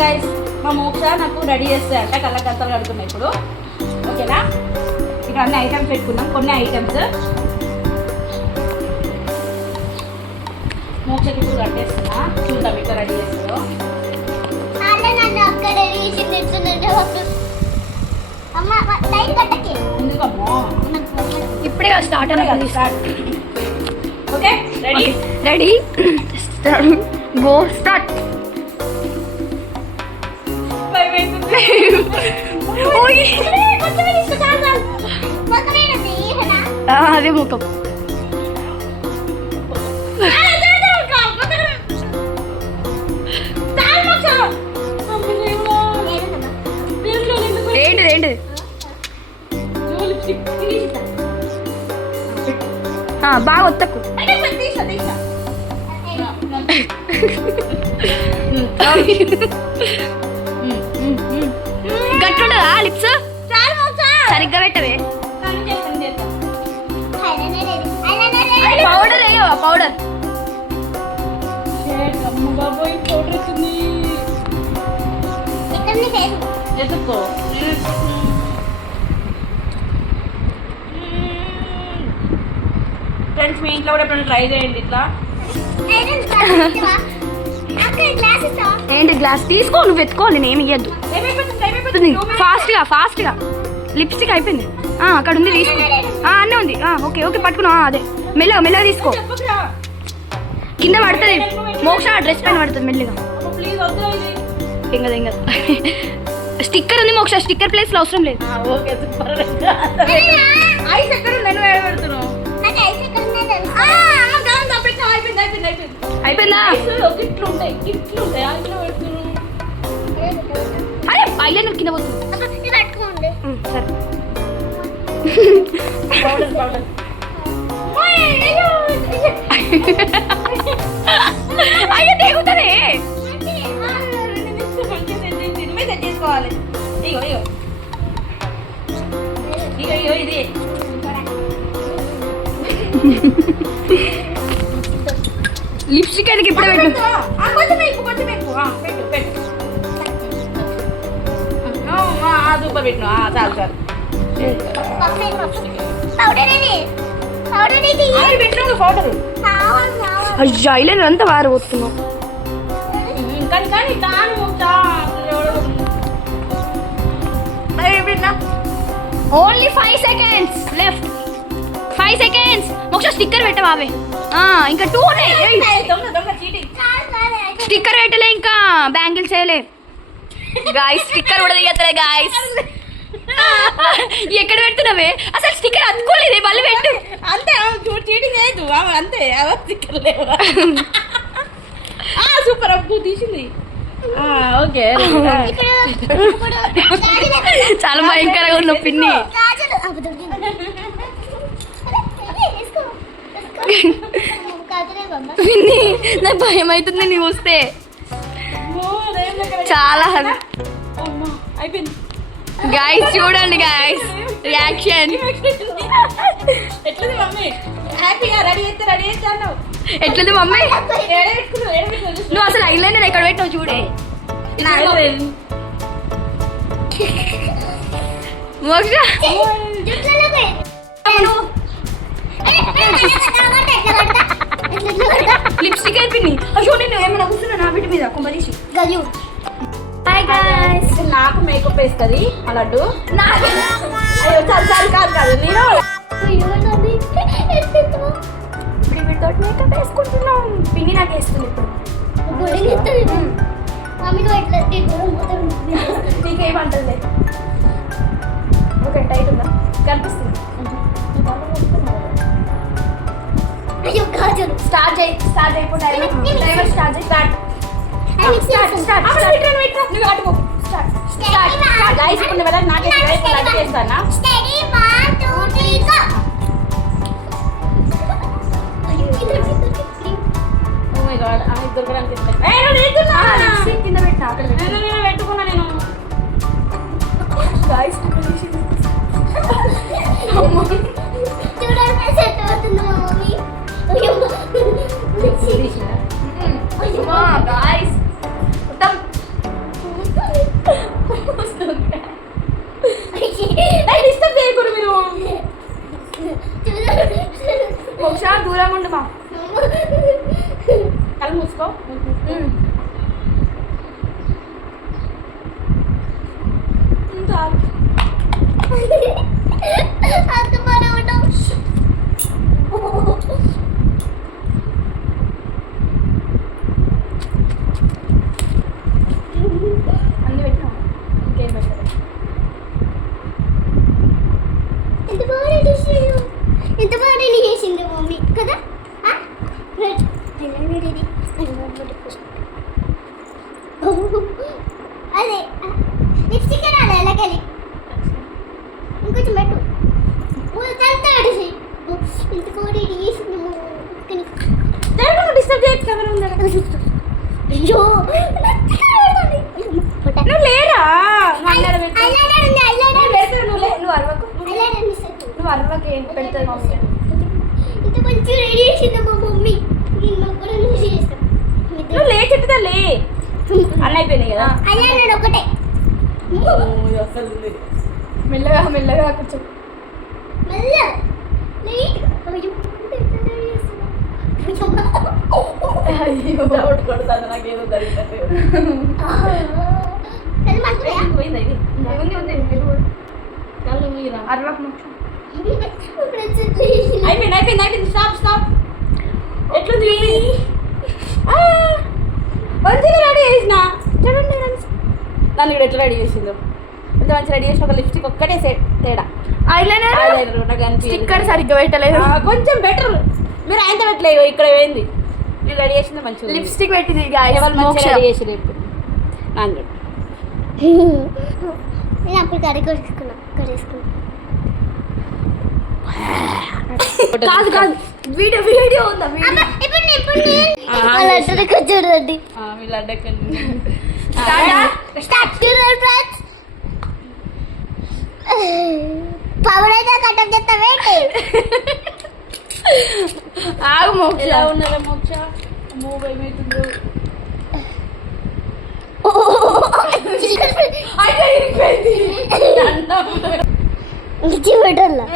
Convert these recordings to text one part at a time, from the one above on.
Guys మా మోక్ష నాకు రెడీ చేస్తాయంట కళ్ళకత్తలు కడుతున్నాయి ఇప్పుడు. ఓకేనా, ఇక్కడ అన్ని ఐటమ్స్ పెట్టుకున్నాం. కొన్ని ఐటమ్స్ మోక్షకి ఇప్పుడు కట్టేస్తున్నా. చూద్దాం ఇక్కడ రెడీ చేస్తుందో. ఎందుకమ్మో ఇప్పుడే స్టార్ట్ అని start. Okay ready ready go start. అదే ముఖం ఏంటి ఏంటి బాగా ఒత్తకు గట్టుండదా లిప్స్ సరిగ్గా పెట్టవే. పౌడర్ వేయవా పౌడర్? బాబోయ్ పౌడర్ వచ్చింది. ఎత్తుకో. ఫ్రెండ్స్ మీ ఇంట్లో కూడా ఎప్పుడైనా ట్రై చేయండి ఇట్లా. ఏంటి గ్లాస్ తీసుకో, నువ్వు ఎత్తుకోవాలి, నేను ఇయ్యద్దు. ఫాస్ట్గా లిప్స్టిక్ అయిపోయింది. అక్కడ ఉంది తీసుకో. అన్నీ ఉంది. ఓకే ఓకే పట్టుకున్నా. అదే మెల్లగా తీసుకో. కింద పడుతుంది మోక్ష, డ్రెస్ పైన పడుతుంది మెల్లగా. ఏం కదా స్టిక్కర్ ఉంది మోక్ష, స్టిక్కర్ ప్లేస్ లో అవసరం లేదు. అయిపోయిందా? అరే ఐలైనర్ కింద పోతుంది. సరే అయ్యో దిగుతుంది. చేసుకోవాలి. ఇగో ఇది లిప్స్టిక్ అది ఇప్పుడు పెట్టు. సూపర్ పెట్టు. చాలు చాలు పౌడర్. అయ్యో ఐలైనర్ అంతా వారు పోతున్నాం. Only 5 seconds left. 5 seconds. మోక్ష స్టిక్కర్ పెట్టవా? అవే ఇంకా 2 ఉన్నాయి. స్టిక్కర్ పెట్టలే, ఇంకా బ్యాంగిల్స్ చేయలే గాయస్. స్టిక్కర్ కూడా దిగతలే గాయస్. ఎక్కడ పెడుతున్నావే అసలు? స్టిక్కర్ అతుకోలేదే, మళ్ళీ పెట్టు. అంతే చీటింగ్ లేదు అంతే. స్టిక్కర్ లేవా? సూపర్ అప్పు తీసింది. ఓకే చాలా భయంకరంగా ఉన్న పిన్ని. పిన్ని నాకు భయం అవుతుంది నీవు వస్తే. చాలా అయిపోయింది గాయస్, చూడండి గాయస్ రియాక్షన్. ఎట్లుంది మమ్మీ? హ్యాపీగా రెడీ చేస్తే అన్నావు. ఎట్లుంది మమ్మీ? నువ్వు అసలు ఐలైనర్ ఎక్కడ పెట్టావు చూడే. మోక్ష లిప్స్టిక్ అయిపోయింది. అయ్యో నేను ఏమైనా కూర్చున్నా నా బిడ్డ మీద కొంపదీసి. హాయ్ గైస్, నాకు మేకప్ వేస్తుంది ఆ లడ్డు. అయ్యో చాలు చాలు కాదు నేను వీటితో మేకప్ వేసుకుంటున్నాం. పిన్ని నాకు వేస్తుంది ఇప్పుడు. నీకేమంటుంది? ఓకే టైట్ ఉందా? కనిపిస్తుంది. స్టార్ట్ చేయి. ఇప్పుడు టైమర్ స్టార్ట్ చేయి. నువ్వు అటుకో. గైస్ ఇప్పుడు నువ్వు నాకే లడ్డు చేస్తానా? కింద పెట్టినా అక్కడ పెట్టుకున్నా నేను. డిస్టర్బ్ చేయకూడదు మీరు. మోక్ష దూరం ఉండు మా. కళ్ళు మూసుకో. అన్ని పెట్టినా ఇంకేం పెట్టలేదు. ఎంత బాగా రెడీ చేసింది మమ్మీ కదా. అదే లిప్స్టిక్ రాలే ఎలాగలి ఇంకొంచెం పెట్టు. ఎంత బాగా రెడీ చేసింది డిస్టర్బ్ చేయకు. కెమెరా ఉందా? అయ్యో నువ్వు లేరా? నువ్వు అరవకు, నువ్వు అరవకు. ఏం పెడతాను మమ్మీ. ఇంత మంచిగా రెడీ చేసింది మా మమ్మీ. నేను కూడా రెడీ చేస్తాను. నువ్వు లే చెప్తా లే. అన్న అయిపోయినాయి కదా. అలా ఒకటే మెల్లగా మెల్లగా కూర్చో. మెల్ల లేట్ అయ్యో డౌట్ కొడతాను. నాకేదో జరిగినట్టు పోయిందా ఇది? ఉంది ఉంది. కళ్ళు మీరా? అరవకు మోక్ష. అయిపోయింది అయిపోయింది అయిపోయింది. Stop stop. ఎట్లుంది? మంచిగా రెడీ చేసిన. చూడండి దాన్ని కూడా ఎట్లా రెడీ చేసిందో. ఇంత మంచిగా రెడీ చేసిన. ఒక లిప్స్టిక్ ఒక్కటే తేడా. ఐలైనర్ నాకు అనిపించింది. స్టిక్కర్ సరిగ్గా పెట్టలేదు. కొంచెం బెటర్. మీరు ఆయన పెట్టలేదు. ఇక్కడ పోయింది. మీరు రెడీ చేసింది మంచిగా. లిప్స్టిక్ పెట్టింది ఎవరు మంచిగా రెడీ చేసి రేపు నాన్న నేను అప్పుడు కర్రీ కొట్టుకున్నా కరేసుకున్నా. కాదు కాదు వీడియో వీడియో ఉందా? ఇప్పుడు వాళ్ళంటే కూర్చోండి. వీళ్ళు అడ్డకండి. పవర్ అయితే కట్టం చెప్తావేంటి? ఆగు మోక్ష. ఎలా ఉన్నారా మోక్ష? మూవ్ ఏమవుతుందో. ఇచ్చి పెట్టాలా?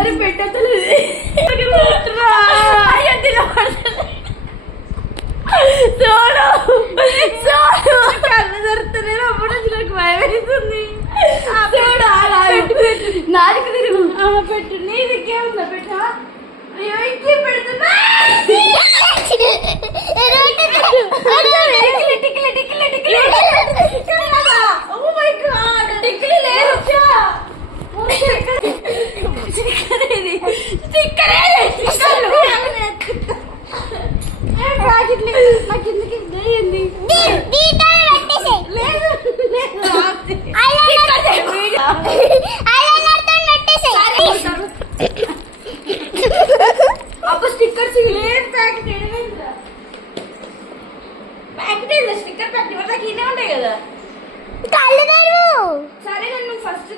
అరే పెట్టలేదు. కళ్ళు దొరుకుతుంది. అప్పుడు నాకు భయం వేస్తుంది. నాలుగు తిరుగు పెట్టు. నీది ఇంకేముందా పెట్ట? అయ్యో ఇంకే పెడుతున్నా. అప్పుడు స్టిక్కర్స్ లేదు. ప్యాకెట్ ప్యాకెట్ స్టిక్కర్ ప్యాకెట్ ఇవన్నీ ఇన్నే ఉంటాయి కదా. సరే నన్ను ఫస్ట్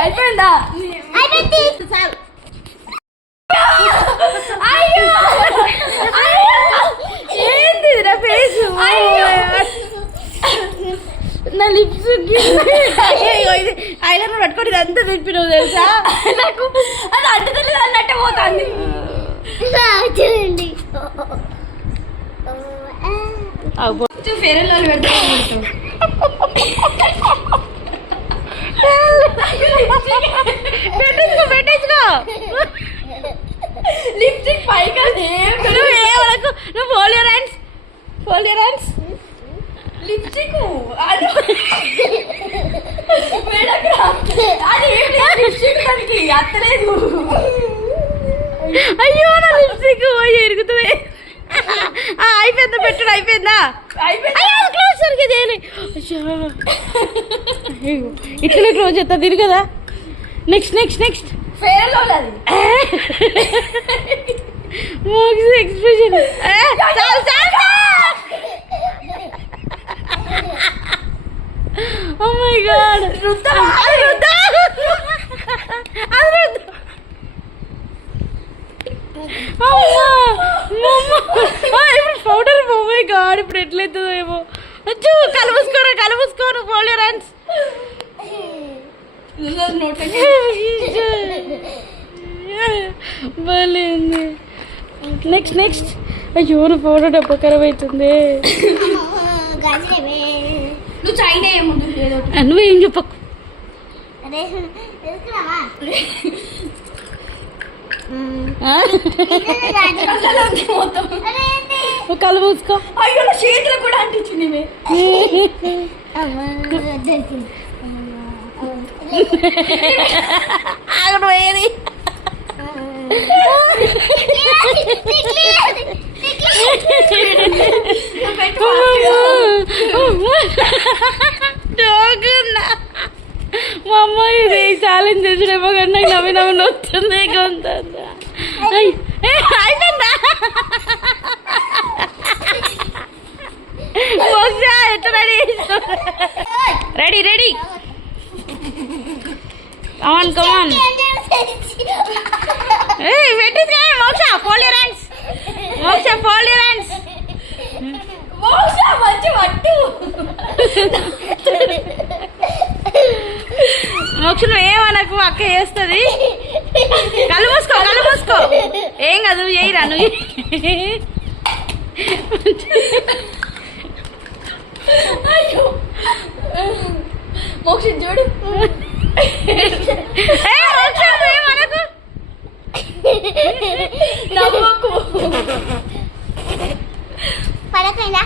అయిపోయిందా? ఏంది నా ఫేస్? నా లిప్స్ ఐలైనర్ పట్టుకొని ఇదంతా తిప్పినావు తెలుసా? నాకు అది అంటుతుంది అన్నట్టే పోతుంది. చూడండి ఫేర్ అండ్ లవ్లీ పెడతాం. పెట్టేసుకో లిప్స్టిక్ పైగా నువ్వు fold your hands lipstick madam దానికి అత్తలేదు. అయ్యో నా లిప్స్టిక్ ఎరుగుతుంది. అయిపోయిందా పెట్టుడు అయిపోయిందా? క్లోజ్ సరిగ్గా చేయాలి. ఇట్లనే క్లోజ్ చేస్తా తిరిగి కదా. నెక్స్ట్ నెక్స్ట్ నెక్స్ట్ ఫేర్ లో అది ఎక్స్ప్రెషన్. Oh my god. రుద్దా ఇప్పుడు పౌడర్. Oh my god, ఇప్పుడు ఎట్లయితుందో ఏమో. కలుపుకోను ఫోల్డ్ యువర్ హ్యాండ్స్. బాగుంది. Next next. అయ్యో నా పౌడర్ డబ్బా ఖరాబ్ అవుతుంది. నువ్వు చైనా ఏముంది ఏదో నువ్వేం చెప్పకు. మొత్తం కళ్ళు మూసుకో. అయ్యో నా చేతులు కూడా అంటించింది. వేరి మా అమ్మ ఇది ఛాలెంజ్ చేసినేమో కానీ నాకు నవ్వి నవ్వి నొస్తుంది కొంత. అయిపోయిందా? రెడీ రెడీ కమాన్ కమాన్. పెట్టేసి మోక్ష ఫోల్డ్ యువర్ హ్యాండ్స్. మోక్ష ఫోల్డ్ యువర్ హ్యాండ్స్. మంచి పట్టు. మోక్ష నువ్వు ఏమనకు, అక్క చేస్తుంది. కళ్ళు మూసుకో కళ్ళు మూసుకో. ఏం కాదు నువ్వు చేయరా. నువ్వు అయ్యో మోక్ష చూడు. ఏమనకు. నవ్వకు. పడకైనా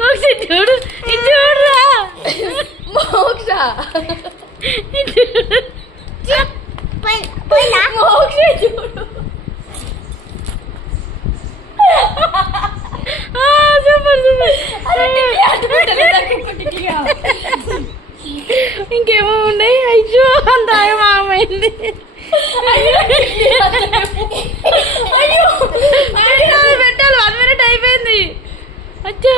మోక్ష చూడు. ఇది చూడురా మోక్ష. పోయినా మోక్ష చూడు. Super super. టిక్కి ఇంకేమో ఉన్నాయి. అయ్యో అంత మామైంది. పెట్టాలి 1 minute అయిపోయింది. అచ్చా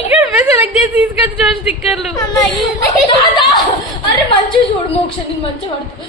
ఇక్కడ సెలెక్ట్ చేసి తీసుకొచ్చి చూడండి స్టిక్కర్లు. అరే మంచిగా చూడు మోక్ష. నేను మంచిగా పడుతుంది.